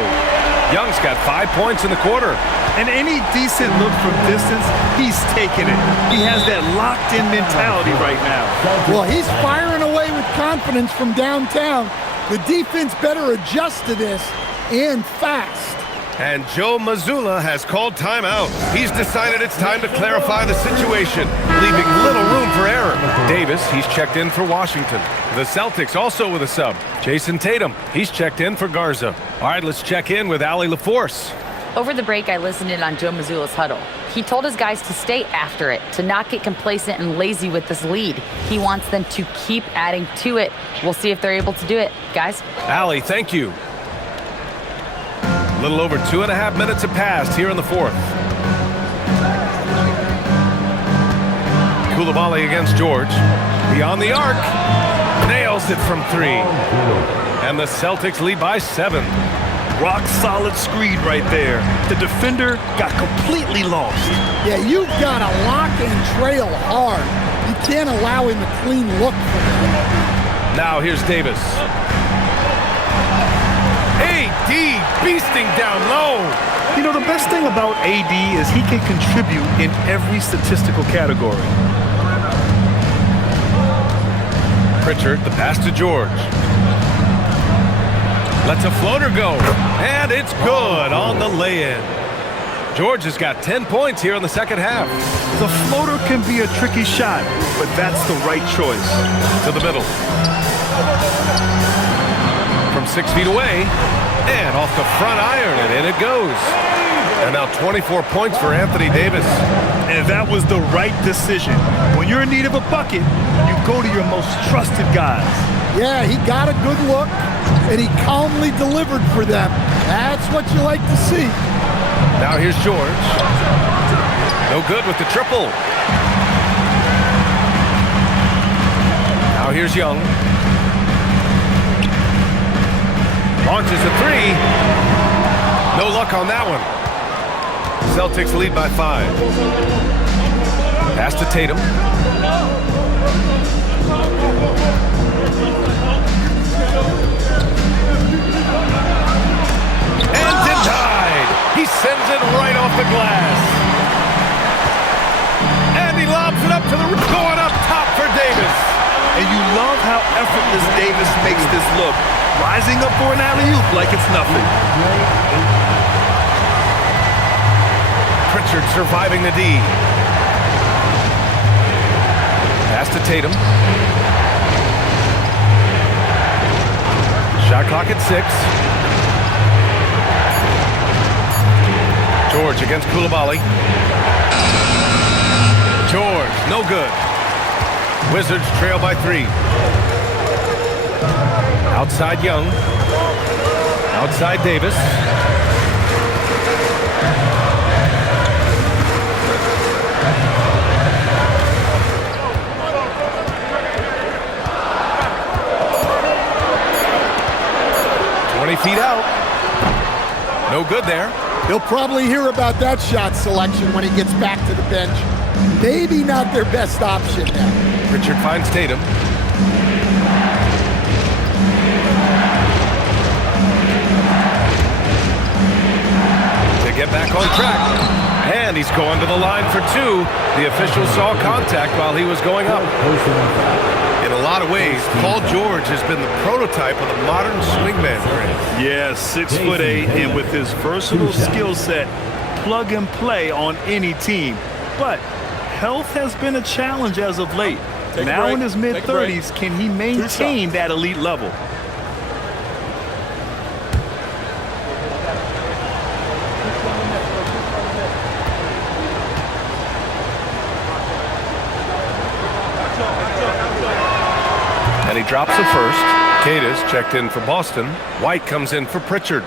Young's got 5 points in the quarter. And any decent look from distance, he's taking it. He has that locked-in mentality right now. Well, he's firing away with confidence from downtown. The defense better adjust to this, and fast. And Joe Mazzulla has called timeout. He's decided it's time to clarify the situation, leaving little room for error. Davis, he's checked in for Washington. The Celtics also with a sub. Jason Tatum, he's checked in for Garza. All right, let's check in with Allie LaForce. Over the break, I listened in on Joe Mazzulla's huddle. He told his guys to stay after it, to not get complacent and lazy with this lead. He wants them to keep adding to it. We'll see if they're able to do it. Guys? Allie, thank you. A little over 2.5 minutes have passed here in the 4th. Koulibaly against George. Beyond the arc. Nails it from 3. And the Celtics lead by 7. Rock solid screen right there. The defender got completely lost. Yeah, you've got to lock and trail hard. You can't allow him a clean look for him. Now here's Davis. AD beasting down low. You know, the best thing about AD is he can contribute in every statistical category. Pritchard, the pass to George. Lets a floater go, and it's good on the lay-in. George has got 10 points here in the second half. The floater can be a tricky shot, but that's the right choice. To the middle. From 6 feet away, and off the front iron, and in it goes. And now 24 points for Anthony Davis. And that was the right decision. When you're in need of a bucket, you go to your most trusted guys. Yeah, he got a good look, and he calmly delivered for them. That's what you like to see. Now here's George. No good with the triple. Now here's Young. Launches a 3. No luck on that one. Celtics lead by 5. Pass to Tatum. And denied. He sends it right off the glass. And he lobs it up to the going up top for Davis. And you love how effortless Davis makes this look. Rising up for an alley-oop like it's nothing. Pritchard surviving the D. Pass to Tatum. Shot clock at 6. George against Koulibaly. George, no good. Wizards trail by 3. Outside Young. Outside Davis. Feet out. No good there. He'll probably hear about that shot selection when he gets back to the bench. Maybe not their best option now. Richard finds Tatum. To get back on track. And he's going to the line for 2. The official saw contact while he was going up. In a lot of ways, Paul George has been the prototype of the modern swingman. Yeah, 6'8", and with his versatile skill set, plug and play on any team. But health has been a challenge as of late. Now in his mid-30s, can he maintain that elite level? he drops the first. Keda's checked in for Boston. White comes in for Pritchard.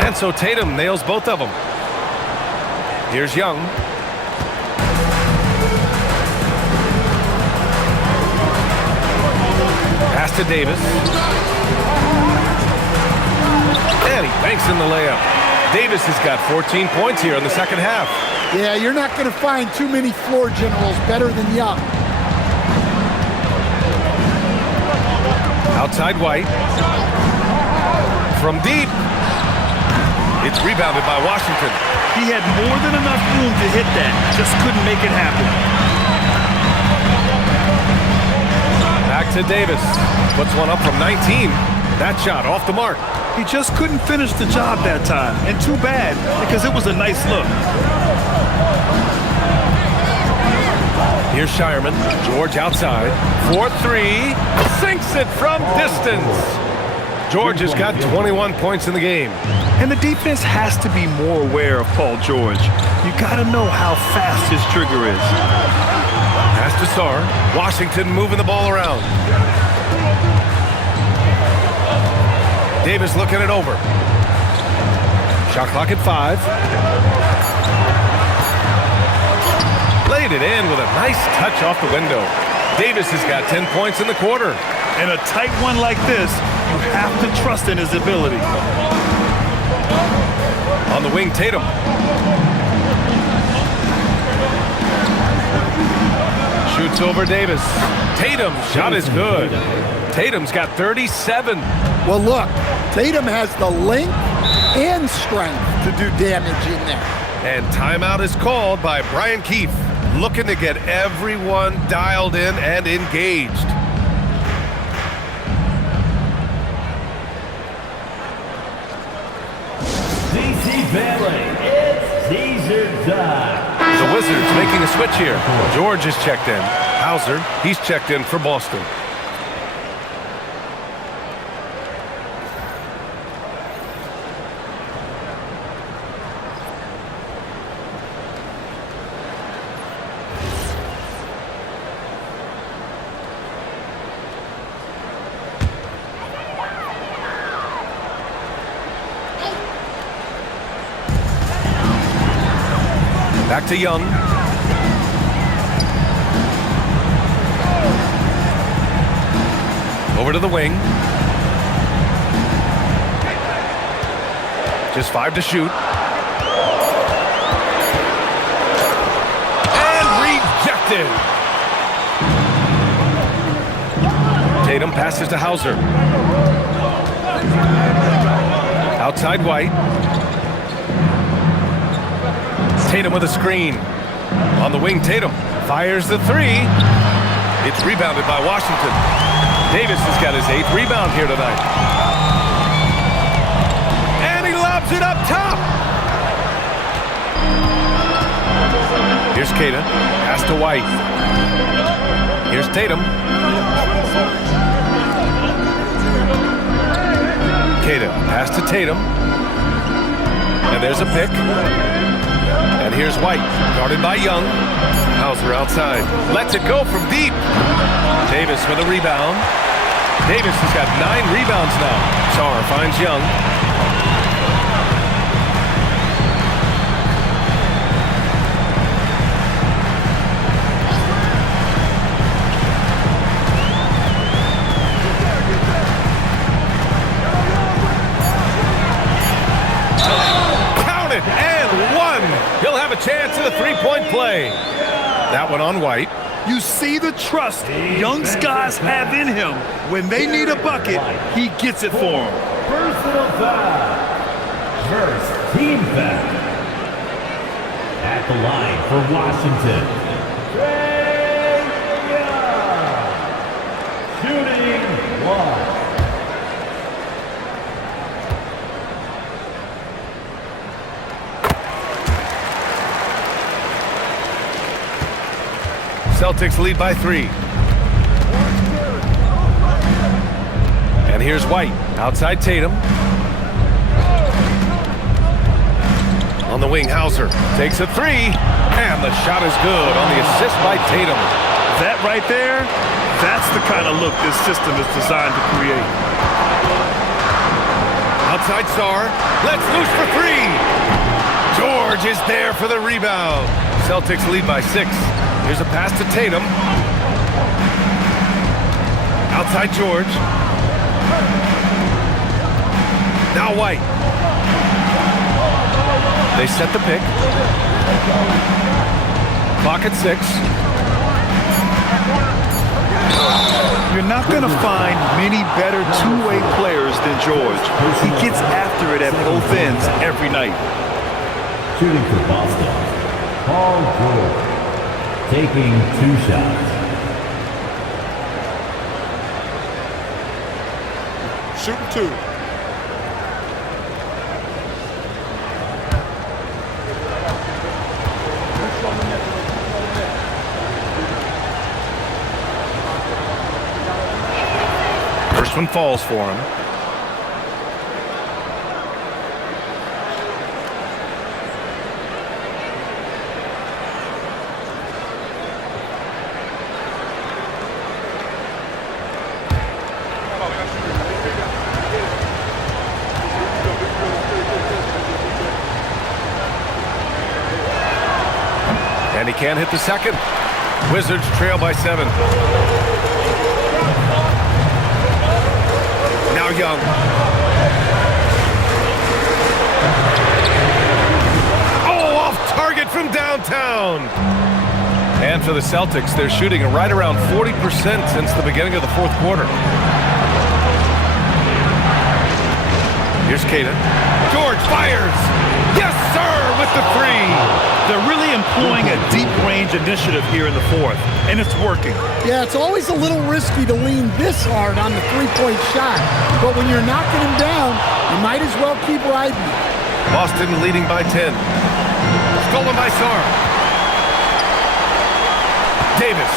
And so Tatum nails both of them. Here's Young. Pass to Davis. And he banks in the layup. Davis has got 14 points here in the second half. Yeah, you're not going to find too many floor generals better than Young. Outside White. From deep. It's rebounded by Washington. He had more than enough room to hit that. Just couldn't make it happen. Back to Davis. Puts one up from 19. That shot off the mark. He just couldn't finish the job that time. And too bad, because it was a nice look. Here's Shireman. George outside. 4-3. Sinks it from distance. George has got 21 points in the game. And the defense has to be more aware of Paul George. You got to know how fast his trigger is. Pass to Sarr. Washington moving the ball around. Davis looking it over. Shot clock at 5. Laid it in with a nice touch off the window. Davis has got 10 points in the quarter. In a tight one like this, you have to trust in his ability. On the wing, Tatum. Shoots over Davis. Tatum, shot is good. Tatum's got 37. Well, look, Tatum has the length and strength to do damage in there. And timeout is called by Brian Keefe, looking to get everyone dialed in and engaged. It's Caesar time. The Wizards making a switch here. George is checked in. Hauser, he's checked in for Boston. Back to Young. Over to the wing. Just 5 to shoot. And rejected. Tatum passes to Hauser. Outside White. Tatum with a screen. On the wing, Tatum fires the 3. It's rebounded by Washington. Davis has got his 8th rebound here tonight. And he lobs it up top. Here's Keda. Pass to White. Here's Tatum. Keda. Pass to Tatum. And there's a pick. And here's White, guarded by Young. Hauser outside. Lets it go from deep. Davis with a rebound. Davis has got 9 rebounds now. Sarr finds Young. Count it, and 1. He'll have a chance at a 3-point play. That one on White. You see the trust Young's guys have in him. When they need a bucket, he gets it for them. Personal foul. First team foul. At the line for Washington, shooting 1. Celtics lead by 3. And here's White. Outside Tatum. On the wing, Hauser takes a 3. And the shot is good on the assist by Tatum. That right there, that's the kind of look this system is designed to create. Outside Sarr. Let's loose for 3. George is there for the rebound. Celtics lead by 6. Here's a pass to Tatum. Outside George. Now White. They set the pick. Clock at 6. You're not going to find many better two-way players than George. He gets after it at both ends every night. Shooting for Boston, Paul George, taking 2 shots. Shooting 2. First one falls for him. And he can't hit the second. Wizards trail by 7. Now Young. Oh, off target from downtown. And for the Celtics, they're shooting right around 40% since the beginning of the fourth quarter. Here's Keita. George fires. Yes, sir, with the 3. They're really employing a deep-range initiative here in the fourth, and it's working. Yeah, it's always a little risky to lean this hard on the three-point shot. But when you're knocking him down, you might as well keep riding. Boston leading by 10. Stolen by Sarr. Davis.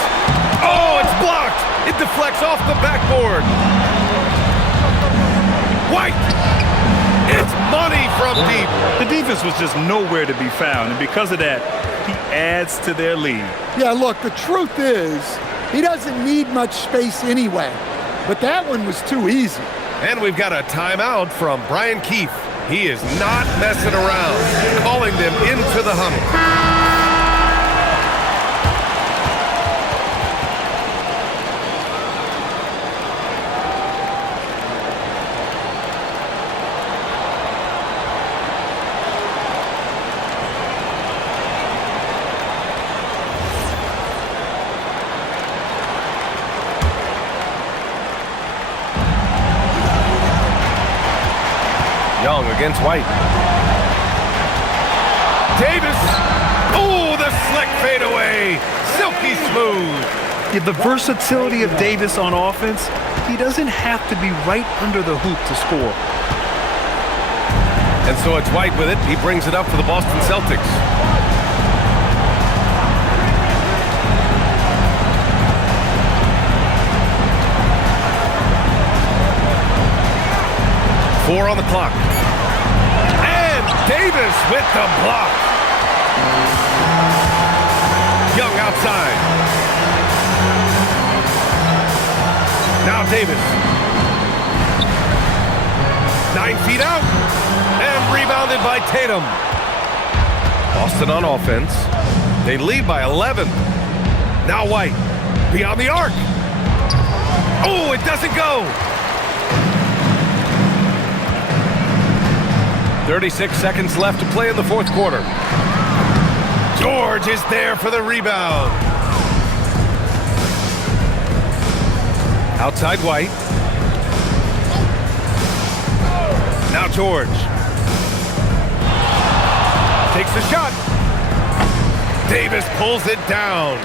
Oh, it's blocked. It deflects off the backboard. White. It's money from deep. The defense was just nowhere to be found, and because of that, he adds to their lead. Yeah, look, the truth is, he doesn't need much space anyway. But that one was too easy. And we've got a timeout from Brian Keefe. He is not messing around, calling them into the huddle. Young against White. Davis. Oh, the slick fadeaway. Silky smooth. Yeah, the versatility of Davis on offense, he doesn't have to be right under the hoop to score. And so it's White with it. He brings it up for the Boston Celtics. Four on the clock. And Davis with the block. Young outside. Now Davis. 9 feet out. And rebounded by Tatum. Boston on offense. They lead by 11. Now White. Beyond the arc. Oh, it doesn't go. 36 seconds left to play in the fourth quarter. George is there for the rebound. Outside White. Now George. Takes the shot. Davis pulls it down.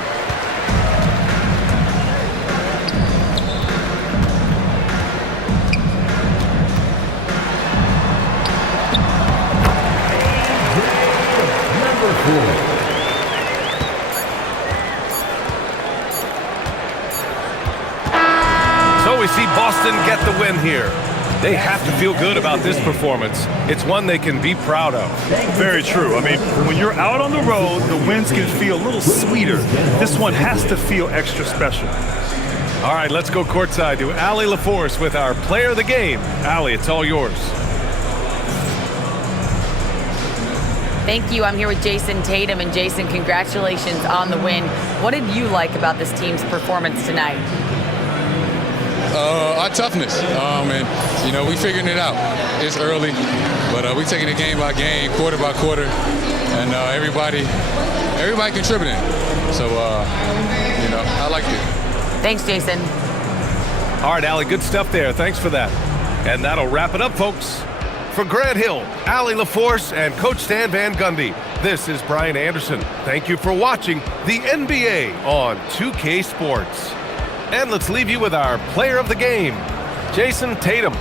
here. They have to feel good about this performance. It's one they can be proud of. Very true. I mean, when you're out on the road, the wins can feel a little sweeter. This one has to feel extra special. All right, let's go courtside to Allie LaForce with our player of the game. Allie, it's all yours. Thank you. I'm here with Jason Tatum. And Jason, congratulations on the win. What did you like about this team's performance tonight? Our toughness. And, we figuring it out. It's early, but we taking it game by game, quarter by quarter, and everybody contributing. So, I like it. Thanks, Jason. All right, Allie, good stuff there. Thanks for that. And that'll wrap it up, folks. For Grant Hill, Allie LaForce, and Coach Stan Van Gundy, this is Brian Anderson. Thank you for watching the NBA on 2K Sports. And let's leave you with our player of the game, Jason Tatum.